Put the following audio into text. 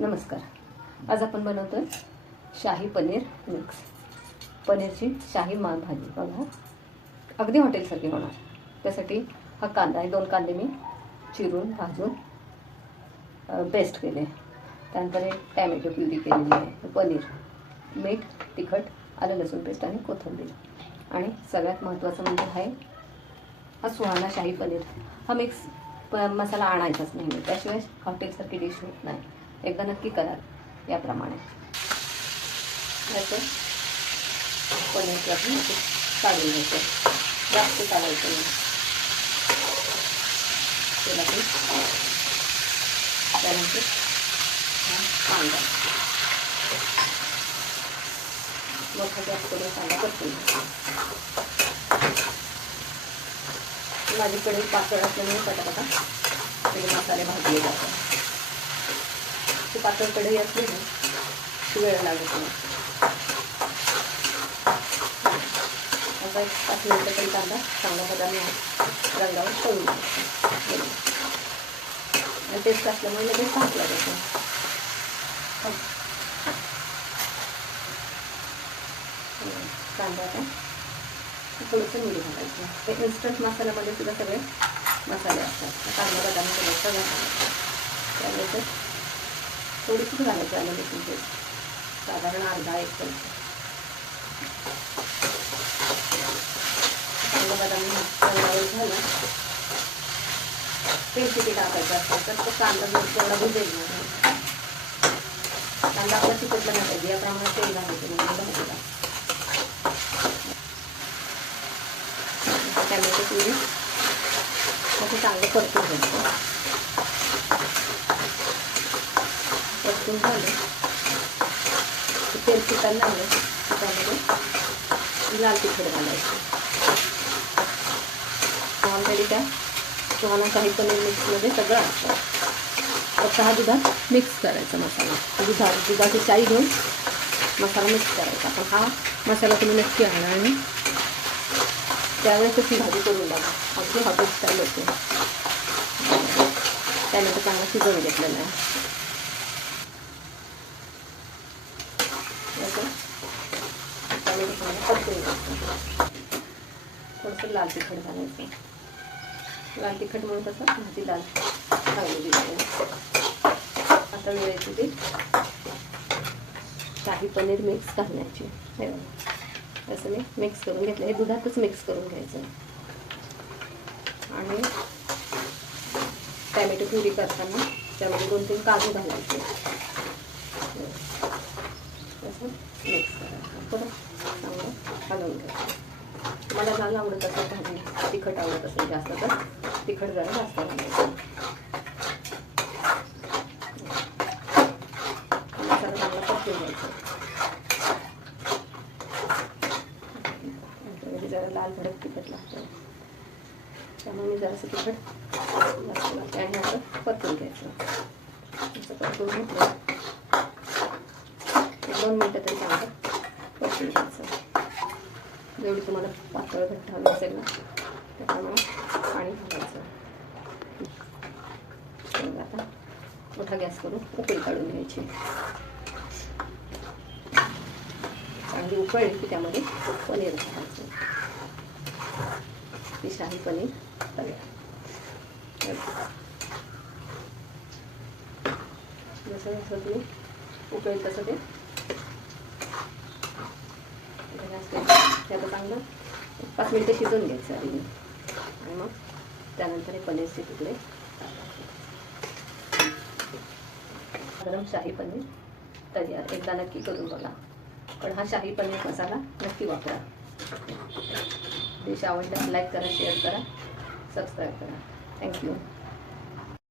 नमस्कार. आज आपण बनवतोय शाही पनीर मिक्स. पनीरची शाही भाजी. बघा, अगदी हॉटेलसारखी होणार. त्यासाठी हा कांदा आहे, 2 कांदे मी चिरून भाजून पेस्ट केले. त्यानंतर एक टॅमॅटो प्युरी केलेली आहे, पनीर, मीठ, तिखट, आलं लसूण पेस्ट आणि कोथिंबीर. आणि सगळ्यात महत्त्वाचं म्हणजे आहे हा सुहाना शाही पनीर. हा मिक्स मसाला आणायचाच नाही, त्याशिवाय हॉटेलसारखी डिश होत नाही. एकदा नक्की करा याप्रमाणे. याचं पनीर आपण काढून घ्यायचं, जास्त काढायचं नाही. त्यानंतर कांदा मोठा गॅस करून कांदा करतो. माझी कढई पातळ असल्यामुळे पटापटा त्याचे मसाले भाजले जातात. ती पातळ कढई असली ना ती वेळ लागत नाही. आता 5 मिनिटं तरी कांदा चांगला बदामी रंगावर तळून घ्यायचा. आणि टेस्ट असल्यामुळे लगेच भाजला जातो. कांदा आता थोडंसं मीठ घालायचं. ते इन्स्टंट मसाल्यामध्ये सुद्धा सगळे मसाले असतात. कांदा बदामी कलरचा घालायचा. त्यानंतर थोडीशीच घालायची आलं लसूण पेस्ट, साधारण अर्धा-1 चमचा. कांदा बदामी रंगावर झाला तेल किती टाकायचं असतं तर तो कांदा जेवढा भिजेल ना, कांदा आपला चिकटला नाही पाहिजे याप्रमाणे तेल घालायचं. म्हणजे भाजीला टॅमॅटो प्युरी असं चांगलं परतून घ्यायचं. परतून झालं तेल सुटायला लागलं की त्यामध्ये लाल तिखट घालायचं. ऑलरेडी त्या सुहाना शाही पनीर मिक्समध्ये सगळं असतं. फक्त हा दुधात मिक्स करायचा मसाला. दुधाची चाई घेऊन मसाला मिक्स करायचा. पण हा मसाला तुम्ही नक्की आणा आणि त्यावेळेस ही भाजी करून बघा. अगदी हॉटेल स्टाईल होते. त्यानंतर चांगला शिजवून घेतलेलं आहे. थोडंसं लाल तिखट घालायचं. लाल तिखट म्हणून कसं भाजी लाल चांगली दिसते. आता वेळेची ती शाही पनीर मिक्स घालण्याची. हे असं मी मिक्स करून घेतलं. हे दुधातच मिक्स करून घ्यायचं. आणि टॅमॅटो प्युरी करताना त्यामध्ये 2-3 काजू घालायचे. असं मिक्स करायचं. परत चांगलं हलवून घ्यायचं. तुम्हाला लाल आवडत असेल भाजी, तिखट आवडत असेल जास्त तर तिखट जरा जास्त घालायचं. मसाला चांगला परतून घ्यायचा. जरा लाल भडक तिखट लागतं, त्यामुळे मी जरासं तिखट जास्त लागते. आणि असं परतून घ्यायचं. असं परतून घेतलं 1-2 मिनटं तरी चांगलं परतून घ्यायचं. जेवढी तुम्हाला पातळ घट्ट हवी असेल ना त्याप्रमाणे पाणी घालायचं. आता मोठा गॅस करून उकळी काढून घ्यायची. चांगली उकळली की त्यामध्ये पनीर घालायचं. ती शाही पनीर तयार. जसं जसं तुम्ही उकळेल तसं ते त्याचं चांगलं 5 मिनिटं शिजवून घ्यायचं आधी. आणि मग त्यानंतर हे पनीरचे तुकडे गरम शाही पनीर तयार. एकदा नक्की करून बघा. पण हा शाही पनीर मसाला नक्की वापरा. डिश आवडल्यास लाईक करा, शेअर करा, सबस्क्राईब करा. थँक्यू.